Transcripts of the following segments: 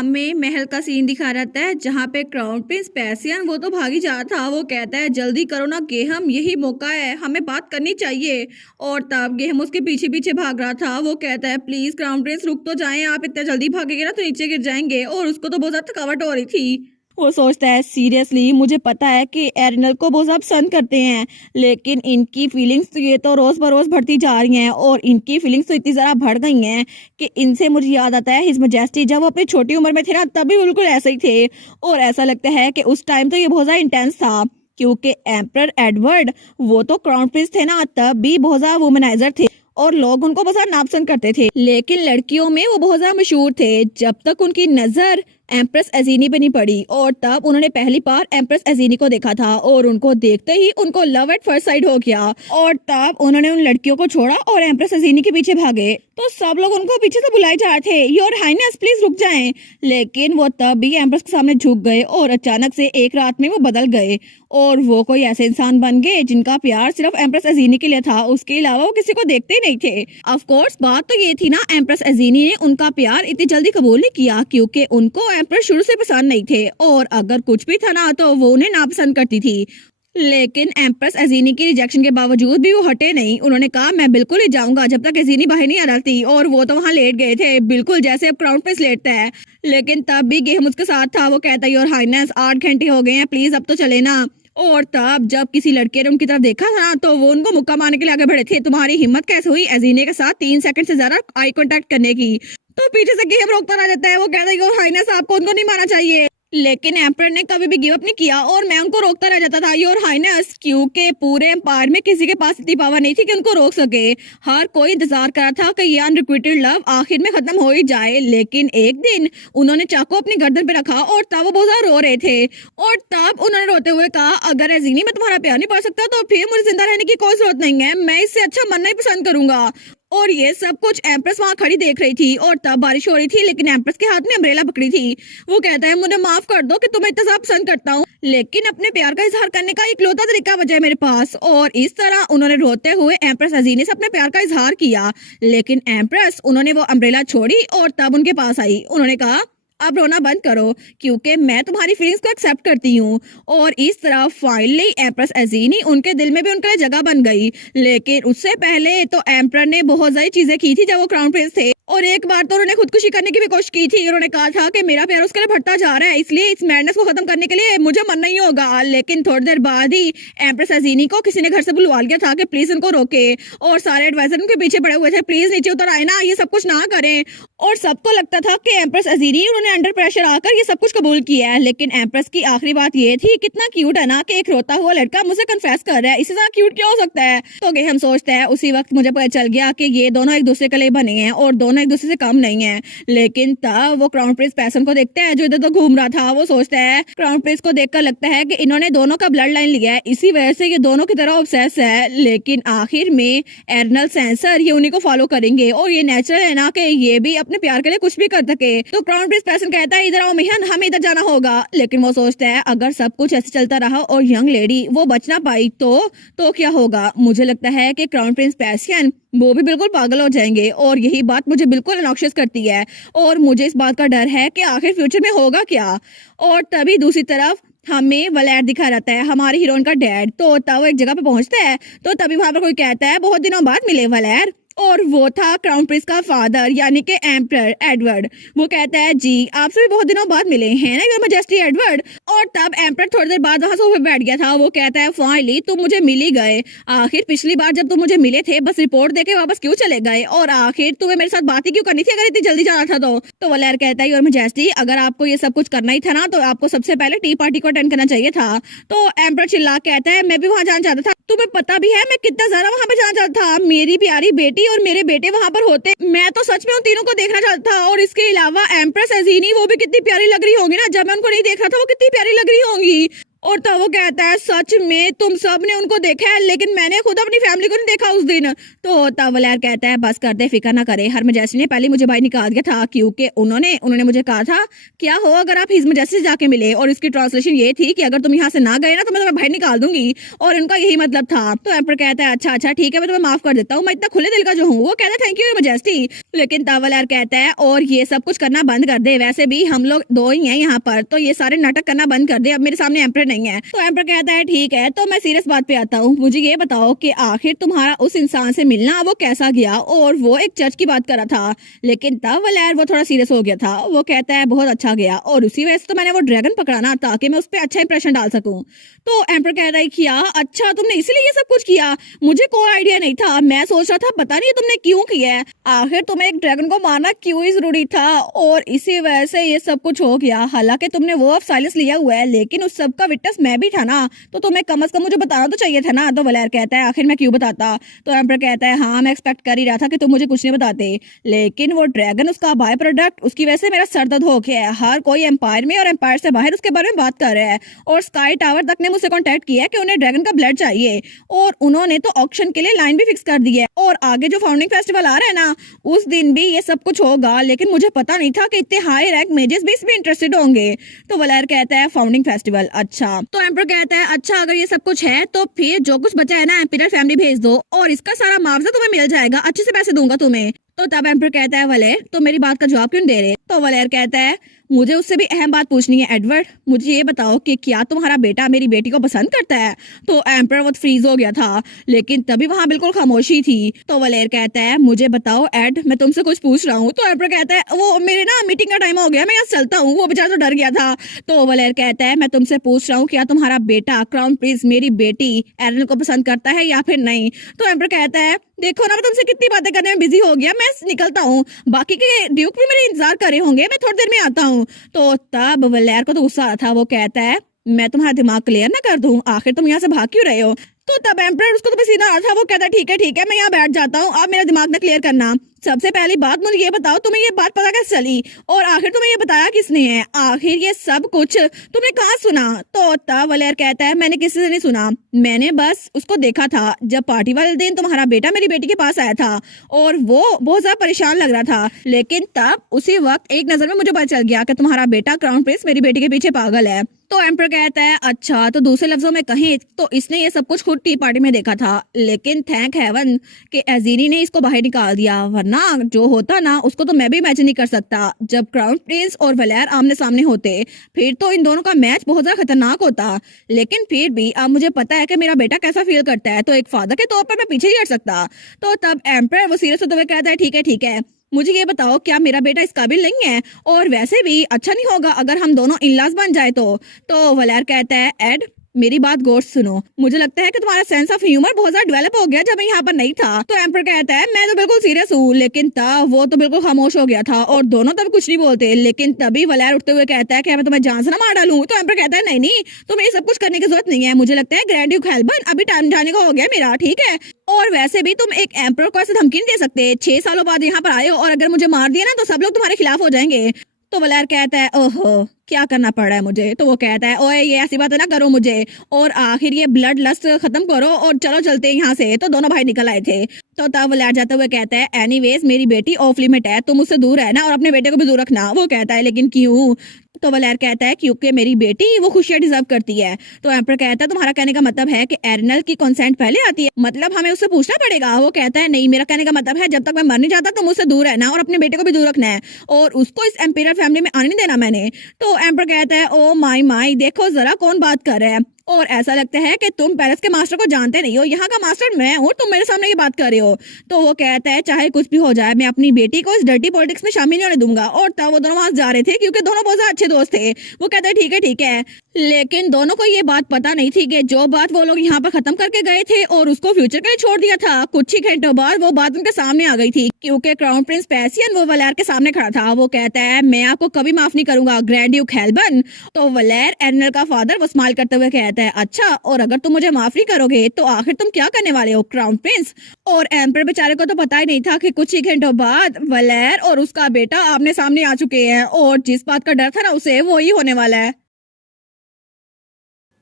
हमें महल का सीन दिखा रहता है जहाँ पे क्राउन प्रिंस पैसियन वो तो भागी जा रहा था। वो कहता है जल्दी करो ना गेहम, यही मौका है, हमें बात करनी चाहिए। और तब गेहम उसके पीछे पीछे भाग रहा था। वो कहता है प्लीज क्राउन प्रिंस रुक तो जाएं, आप इतना जल्दी भागेंगे ना तो नीचे गिर जाएंगे। और उसको तो बहुत ज्यादा थकावट हो रही थी। वो सोचता है सीरियसली मुझे पता है कि एरिनल को बहुत ज्यादा पसंद करते हैं, लेकिन इनकी फीलिंग्स तो ये तो रोज बरोज बढ़ती जा रही हैं। और इनकी फीलिंग्स तो इतनी ज़्यादा बढ़ गई हैं कि इनसे मुझे याद आता है हिज मैजेस्टी जब वो अपनी छोटी उम्र में थे ना, तभी बिल्कुल ऐसे ही थे। और ऐसा लगता है कि उस टाइम तो ये बहुत ज़्यादा इंटेंस था, क्योंकि एम्परर एडवर्ड वो तो क्राउन प्रिंस थे ना, तब भी बहुत ज़्यादा वुमनाइजर थे और लोग उनको बहुत ज्यादा नापसंद करते थे। लेकिन लड़कियों में वो बहुत ज्यादा मशहूर थे जब तक उनकी नजर एम्प्रेस एजीनी पे नहीं पड़ी। और तब उन्होंने पहली बार एम्प्रेस एजीनी को देखा था और उनको देखते ही उनको लव एट फर्स्ट साइट हो गया। और तब उन्होंने उन लड़कियों को छोड़ा और एम्प्रेस एजीनी के पीछे भागे। तो सब लोग उनको पीछे से बुलाए जा रहे थे, योर हाइनेस प्लीज रुक जाएं। लेकिन वो तब भी एम्प्रेस के सामने झुक गए और अचानक से एक रात में वो बदल गए और वो कोई ऐसे इंसान बन गए जिनका प्यार सिर्फ एम्प्रेस एजीनी के लिए था, उसके अलावा वो किसी को देखते ही नहीं थे। ऑफ कोर्स बात तो ये थी ना, एम्प्रेस एजीनी ने उनका प्यार इतनी जल्दी कबूल नहीं किया क्योंकि उनको एम्प्रेस शुरू से पसंद नहीं थे और अगर कुछ भी था ना तो वो उन्हें नापसंद करती थी। लेकिन एम्प्रेस एजीनी की रिजेक्शन के बावजूद भी वो हटे नहीं। उन्होंने कहा मैं बिल्कुल नहीं जाऊंगा जब तक एजीनी बाहर नहीं आ जाती। और वो तो वहां लेट गए थे, बिल्कुल जैसे अब क्राउन प्रिंस लेटता है। लेकिन तब भी गेहम उसके साथ था। वो कहता है योर हाइनेस 8 घंटे हो गए हैं, प्लीज अब तो चले ना। और तब जब किसी लड़के ने उनकी तरफ देखा था तो वो उनको मुक्का मारने के लिए आगे बढ़े थे। तुम्हारी हिम्मत कैसे हुई एजीने के साथ 3 सेकंड से ज्यादा आई कांटेक्ट करने की? तो पीछे से गेम रोकता रह जाता है। वो कहता है योर हाइनेस आपको उनको नहीं मारना चाहिए। लेकिन एम्पर ने कभी भी गिव अप नहीं किया और मैं उनको रोकता रह जाता था योर हाइनेस, क्योंकि पूरे एम्पायर में किसी के पास इतनी पावर नहीं थी कि उनको रोक सके। हर कोई इंतजार कर रहा था कि ये अनरिक्विटेड लव आखिर में खत्म हो ही जाए। लेकिन एक दिन उन्होंने चाकू अपनी गर्दन पे रखा और तब वो बहुत ज्यादा रो रहे थे। और तब उन्होंने रोते हुए कहा अगर एजीनी मैं तुम्हारा प्यार नहीं पा सकता तो फिर मुझे जिंदा रहने की कोई जरूरत नहीं है, मैं इससे अच्छा मरना ही पसंद करूंगा। और ये सब कुछ एम्प्रेस वहां खड़ी देख रही थी और तब बारिश हो रही थी, लेकिन एम्प्रेस के हाथ में अम्ब्रेला पकड़ी थी। वो कहता है मुझे माफ कर दो कि तुम्हें इतना ज्यादा पसंद करता हूँ, लेकिन अपने प्यार का इजहार करने का इकलौता तरीका बचा है मेरे पास। और इस तरह उन्होंने रोते हुए एम्प्रेस अजीनी से अपने प्यार का इजहार किया। लेकिन एम्प्रेस उन्होंने वो अम्ब्रेला छोड़ी और तब उनके पास आई। उन्होंने कहा अब रोना बंद करो क्योंकि मैं तुम्हारी फीलिंग्स को एक्सेप्ट करती हूँ। और इस तरह फाइनली एम्प्रेस एजीनी उनके दिल में भी उनके लिए जगह बन गई। लेकिन उससे पहले तो एम्पर ने बहुत सारी चीजें की थी जब वो क्राउन प्रिंस थे। और एक बार तो उन्होंने खुदकुशी करने की भी कोशिश की थी। उन्होंने कहा था कि मेरा प्यार उसके लिए बढ़ता जा रहा है, इसलिए इस मैडनेस को खत्म करने के लिए मुझे मरना ही होगा। लेकिन थोड़ी देर बाद ही एम्प्रेस अजीनी को किसी ने घर से बुलवा लिया था कि प्लीज उनको रोके। और सारे एडवाइजर उनके पीछे पड़े हुए थे, प्लीज नीचे उतर आए ना, ये सब कुछ ना करें। और सबको लगता था कि एम्प्रेस अजीनी उन्होंने अंडर प्रेशर आकर ये सब कुछ कबूल किया है। लेकिन एम्प्रेस की आखिरी बात ये थी, कितना क्यूट है ना कि एक रोता हुआ लड़का मुझे कन्फेस कर रहा है, इससे ज्यादा क्यूट क्या हो सकता है। तो हम सोचते हैं उसी वक्त मुझे पता चल गया कि ये दोनों एक दूसरे के लिए बने हैं और दोनों एक दूसरे से कम नहीं है। लेकिन तब वो क्राउन प्रिंस पैसन को देखता है जो इधर तो घूम रहा था। वो सोचता है क्राउन प्रिंस को देखकर लगता है कि इन्होंने दोनों का ब्लड लाइन लिया है, इसी वजह से ये दोनों की तरह ऑब्सेस है। लेकिन आखिर में एर्नल सेंसर ये उन्हीं को फॉलो करेंगे और ये नेचुरल है ना कि ये भी अपने प्यार के लिए कुछ भी कर सके। तो क्राउन प्रिंस पैसन कहता है इधर आओ मिहन, हमें इधर जाना होगा। लेकिन वो सोचता है अगर सब कुछ ऐसे चलता रहा और यंग लेडी वो बच ना पाई तो क्या होगा। मुझे लगता है कि क्राउन प्रिंस पैसियन वो भी बिल्कुल पागल हो जाएंगे और यही बात मुझे बिल्कुल अनॉक्शियस करती है। और मुझे इस बात का डर है कि आखिर फ्यूचर में होगा क्या। और तभी दूसरी तरफ हमें वलैर दिखा रहता है, हमारे हीरोइन का डैड। तो तब वो एक जगह पे पहुंचता है तो तभी वहां पर कोई कहता है बहुत दिनों बाद मिले वलैर। और वो था क्राउन प्रिंस का फादर यानी कि एम्परर एडवर्ड। वो कहता है जी आपसे भी बहुत दिनों बाद मिले हैं ना योर मैजेस्टी एडवर्ड। और तब एम्परर थोड़ी देर बाद वहां सोफे बैठ गया था। वो कहता है फाइनली तुम मुझे मिल ही गए। आखिर पिछली बार जब तुम मुझे मिले थे बस रिपोर्ट देके वापस क्यों चले गए, और आखिर तुम्हें मेरे साथ बात ही क्यों करनी थी अगर इतनी जल्दी जाना था तो वलैर कहता है योर मैजेस्टी अगर आपको ये सब कुछ करना ही था ना तो आपको सबसे पहले टी पार्टी को अटेंड करना चाहिए था। तो एम्परर चिल्ला कहता है मैं भी वहां जाना चाहता था, तुम्हें पता भी है मैं कितना ज्यादा वहां पे जाना चाहता था। मेरी प्यारी बेटी और मेरे बेटे वहां पर होते, मैं तो सच में उन तीनों को देखना चाहता था। और इसके अलावा एम्प्रेस एजीनी वो भी कितनी प्यारी लग रही होगी ना, जब मैं उनको नहीं देख रहा था वो कितनी प्यारी लग रही होंगी। और तब वो कहता है सच में तुम सब ने उनको देखा है, लेकिन मैंने खुद अपनी फैमिली को नहीं देखा उस दिन। तो तब वलैर कहता है बस कर दे, फिक्र ना करे, हर मजेस्टी ने पहले मुझे बाहर निकाल दिया था, क्योंकि उन्होंने मुझे कहा था क्या हो अगर आप हिज मजेस्टी से जाके मिले, और इसकी ट्रांसलेशन ये थी कि अगर तुम यहाँ से ना गए ना तो मैं तुम्हें बाहर निकाल दूंगी, और उनका यही मतलब था। तो एम्पर कहता है अच्छा अच्छा ठीक है, मैं तुम्हें माफ कर देता हूँ, मैं इतना खुले दिल का जो हूँ। वो कहता है थैंक यू मजेस्टी। लेकिन तब वलैर कहता है और ये सब कुछ करना बंद कर दे, वैसे भी हम लोग दो ही हैं यहाँ पर, तो ये सारे नाटक करना बंद कर दे, अब मेरे सामने एम्पर नहीं है। तो एम्पर कहता है ठीक है, तो मैं सीरियस बात पे आता हूँ, मुझे ये बताओ कि आखिर तुम्हारा उस इंसान से मिलना वो कैसा गया। और वो एक चर्च की बात कर रहा था, लेकिन तब वलैर वो थोड़ा सीरियस हो गया था। वो कहता है बहुत अच्छा गया, और उसी वजह से तो मैंने वो ड्रैगन पकड़ा ना, ताकि मैं उस पर अच्छा इंप्रेशन डाल सकूं। तो एम्पर कह रहा है किया अच्छा तुमने इसीलिए ये सब कुछ किया, मुझे कोई आइडिया नहीं था, मैं सोच रहा था पता नहीं तुमने क्यों किया है, आखिर तुम्हें एक ड्रैगन को मारना क्यों ही जरूरी था, और इसी वजह से ये सब कुछ हो गया। हालांकि तुमने वो ऑफ साइलेंस लिया हुआ है, लेकिन उस सब का विटनेस मैं भी था ना, तो तुम्हें कम से कम मुझे बताना तो चाहिए था ना। तो वलैर कहता है आखिर मैं क्यों बताता। तो एम्पर कहता है हाँ मैं एक्सपेक्ट कर ही रहा था कि तुम मुझे कुछ नहीं बताते, लेकिन वो ड्रैगन उसका बाय प्रोडक्ट, उसकी वजह से मेरा सर दर्द हो गया है। हर कोई एम्पायर में और एम्पायर से बाहर उसके बारे में बात कर रहा है, और स्काई टावर तक ने मुझसे कॉन्टेक्ट किया कि उन्हें ड्रैगन का ब्लड चाहिए, और उन्होंने तो ऑक्शन के लिए लाइन भी फिक्स कर दी है, और आगे जो फाउंडिंग फेस्टिवल आ रहा है ना उस दिन भी ये सब कुछ होगा, लेकिन मुझे पता नहीं था कि इतने हाई रैंक मेजेस भी इसमें इंटरेस्टेड होंगे। तो वलैर कहता है फाउंडिंग फेस्टिवल, अच्छा। तो एम्पर कहता है अच्छा अगर ये सब कुछ है तो फिर जो कुछ बचा है ना एम्पिरल फैमिली भेज दो, और इसका सारा मुआवजा तुम्हें मिल जाएगा, अच्छे से पैसे दूंगा तुम्हें। तो तब एम्पर कहता है वलेर तो मेरी बात का जवाब क्यों दे रहे। तो वलेर कहता है मुझे उससे भी अहम बात पूछनी है एडवर्ड, मुझे ये बताओ कि क्या तुम्हारा बेटा मेरी बेटी को पसंद करता है। तो एम्पर वो फ्रीज हो गया था, लेकिन तभी वहां बिल्कुल खामोशी थी। तो वलेर कहता है मुझे बताओ एड, मैं तुमसे कुछ पूछ रहा हूँ। तो एम्पर कहता है वो मेरे ना मीटिंग का टाइम हो गया, मैं यहाँ चलता हूँ। वो बेचारा तो डर गया था। तो वलेर कहता है मैं तुमसे पूछ रहा हूँ क्या तुम्हारा बेटा क्राउन प्रिंस मेरी बेटी एरन को पसंद करता है या फिर नहीं। तो एम्पर कहता है देखो ना मैं तुमसे कितनी बातें करने में बिजी हो गया, मैं निकलता हूँ, बाकी के ड्यूक भी मेरे इंतजार कर रहे होंगे, मैं थोड़ी देर में आता हूँ। तो तब वलेर को तो गुस्सा आ था। वो कहता है मैं तुम्हारा दिमाग क्लियर ना कर दूं, आखिर तुम यहाँ से भाग क्यों रहे हो। तो तब एम्परर उसको तो पसीना आ रहा था। वो कहता है ठीक है मैं यहाँ बैठ जाता हूँ, आप मेरा दिमाग ना क्लियर करना। सबसे पहली बात मुझे ये बताओ तुम्हें ये बात पता कैसे चली, और आखिर तुम्हें ये बताया किसने है, आखिर ये सब कुछ तुमने कहाँ सुना। तो तब वलेर कहता है मैंने किसी से नहीं सुना, मैंने बस उसको देखा था जब पार्टी वाले दिन तुम्हारा बेटा मेरी बेटी के पास आया था, और वो बहुत ज्यादा परेशान लग रहा था, लेकिन तब उसी वक्त एक नजर में मुझे पता चल गया कि तुम्हारा बेटा क्राउन प्रिंस मेरी बेटी के पीछे पागल है। तो एम्पर कहता है अच्छा तो दूसरे लफ्जों में कहें तो इसने ये सब कुछ खुद टी पार्टी में देखा था, लेकिन थैंक हेवन कि एजीरी ने इसको बाहर निकाल दिया, वरना जो होता ना उसको तो मैं भी इमेजिन नहीं कर सकता। जब क्राउन प्रिंस और वलेर आमने सामने होते फिर तो इन दोनों का मैच बहुत ज्यादा खतरनाक होता, लेकिन फिर भी अब मुझे पता है कि मेरा बेटा कैसा फील करता है, तो एक फादर के तौर पर मैं पीछे नहीं हट सकता। तो तब एम्पर वो सीरियस होते हुए कहता है ठीक है मुझे ये बताओ क्या मेरा बेटा इस काबिल नहीं है, और वैसे भी अच्छा नहीं होगा अगर हम दोनों इनलाज बन जाए तो वलेर कहता है एड मेरी बात गौर से सुनो, मुझे लगता है कि तुम्हारा सेंस ऑफ ह्यूमर बहुत ज्यादा डेवलप हो गया जब मैं यहाँ पर नहीं था। तो एम्पर कहता है मैं तो बिल्कुल सीरियस हूँ, लेकिन तब वो तो बिल्कुल खामोश हो गया था और दोनों तब कुछ नहीं बोलते। लेकिन तभी वलेर उठते हुए कहता है कि मैं तुम्हें जान से ना मार डालूं। तो एम्पर कहता है नहीं तुम्हें ये सब कुछ करने की जरूरत नहीं है, मुझे लगता है ग्रैंड ड्यूक हेल्बर्न अभी टाइम जाने का हो गया मेरा, ठीक है, और वैसे भी तुम एक एम्पर को ऐसे धमकी नहीं दे सकते, 6 सालों बाद यहाँ पर आए हो, और अगर मुझे मार दिया ना तो सब लोग तुम्हारे खिलाफ हो जाएंगे। तो वलेर कहता है ओहो क्या करना पड़ रहा है मुझे। तो वो कहता है ओए ये ऐसी बातें ना करो मुझे, और आखिर ये ब्लड लस्ट खत्म करो और चलो चलते हैं यहाँ से। तो दोनों भाई निकल आए थे। तो तब वलेर जाते हुए कहता है एनीवेज मेरी बेटी ऑफ लिमिट है, तुम उससे दूर रहना और अपने बेटे को भी दूर रखना। वो कहता है लेकिन क्यों। तो वलेर कहता है क्योंकि मेरी बेटी वो खुशियां डिजर्व करती है। तो एम्पर कहता है तुम्हारा कहने का मतलब है कि एरनल की कंसेंट पहले आती है, मतलब हमें उससे पूछना पड़ेगा। वो कहता है नहीं मेरा कहने का मतलब है जब तक मैं मर नहीं जाता तुम उससे दूर रहना और अपने बेटे को भी दूर रखना है, और उसको इस एम्पिरियल फैमिली में आने नहीं देना मैंने। तो एम्पर कहता है ओ माई देखो जरा कौन बात कर रहा है, और ऐसा लगता है कि तुम पैलेस के मास्टर को जानते नहीं हो, यहाँ का मास्टर मैं हूँ, तुम मेरे सामने की बात कर रहे हो। तो वो कहता है चाहे कुछ भी हो जाए मैं अपनी बेटी को इस डर्टी पॉलिटिक्स में शामिल नहीं होने दूंगा। और तब वो दोनों वहां जा रहे थे क्योंकि दोनों बहुत ज्यादा अच्छे दोस्त थे। वो कहता है ठीक है, लेकिन दोनों को ये बात पता नहीं थी कि जो बात वो लोग यहाँ पर खत्म करके गए थे और उसको फ्यूचर के लिए छोड़ दिया था, कुछ ही घंटों बाद वो बात उनके सामने आ गई थी, क्योंकि क्राउन प्रिंस पैसियन वो वलेर के सामने खड़ा था। वो कहता है मैं आपको कभी माफ नहीं करूंगा ग्रैंड ड्यूक हेल्बर्न। तो वलेर एरनल का फादर वो स्माइल करते हुए कहता है अच्छा, और अगर तुम मुझे माफ नहीं करोगे तो आखिर तुम क्या करने वाले हो क्राउन प्रिंस। और एम्पर बेचारे को तो पता ही नहीं था कि कुछ ही घंटों बाद वलेर और उसका बेटा आमने सामने आ चुके हैं, और जिस बात का डर था ना उसे वो ही होने वाला है।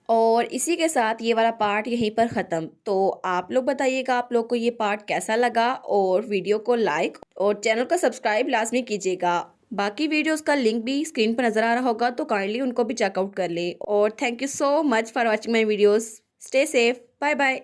और इसी के साथ ये वाला पार्ट यहीं पर ख़त्म। तो आप लोग बताइएगा आप लोग को ये पार्ट कैसा लगा, और वीडियो को लाइक और चैनल को सब्सक्राइब लाजमी कीजिएगा। बाकी वीडियोस का लिंक भी स्क्रीन पर नज़र आ रहा होगा, तो काइंडली उनको भी चेकआउट कर ले। और thank you so much for watching my videos. Stay safe, bye bye.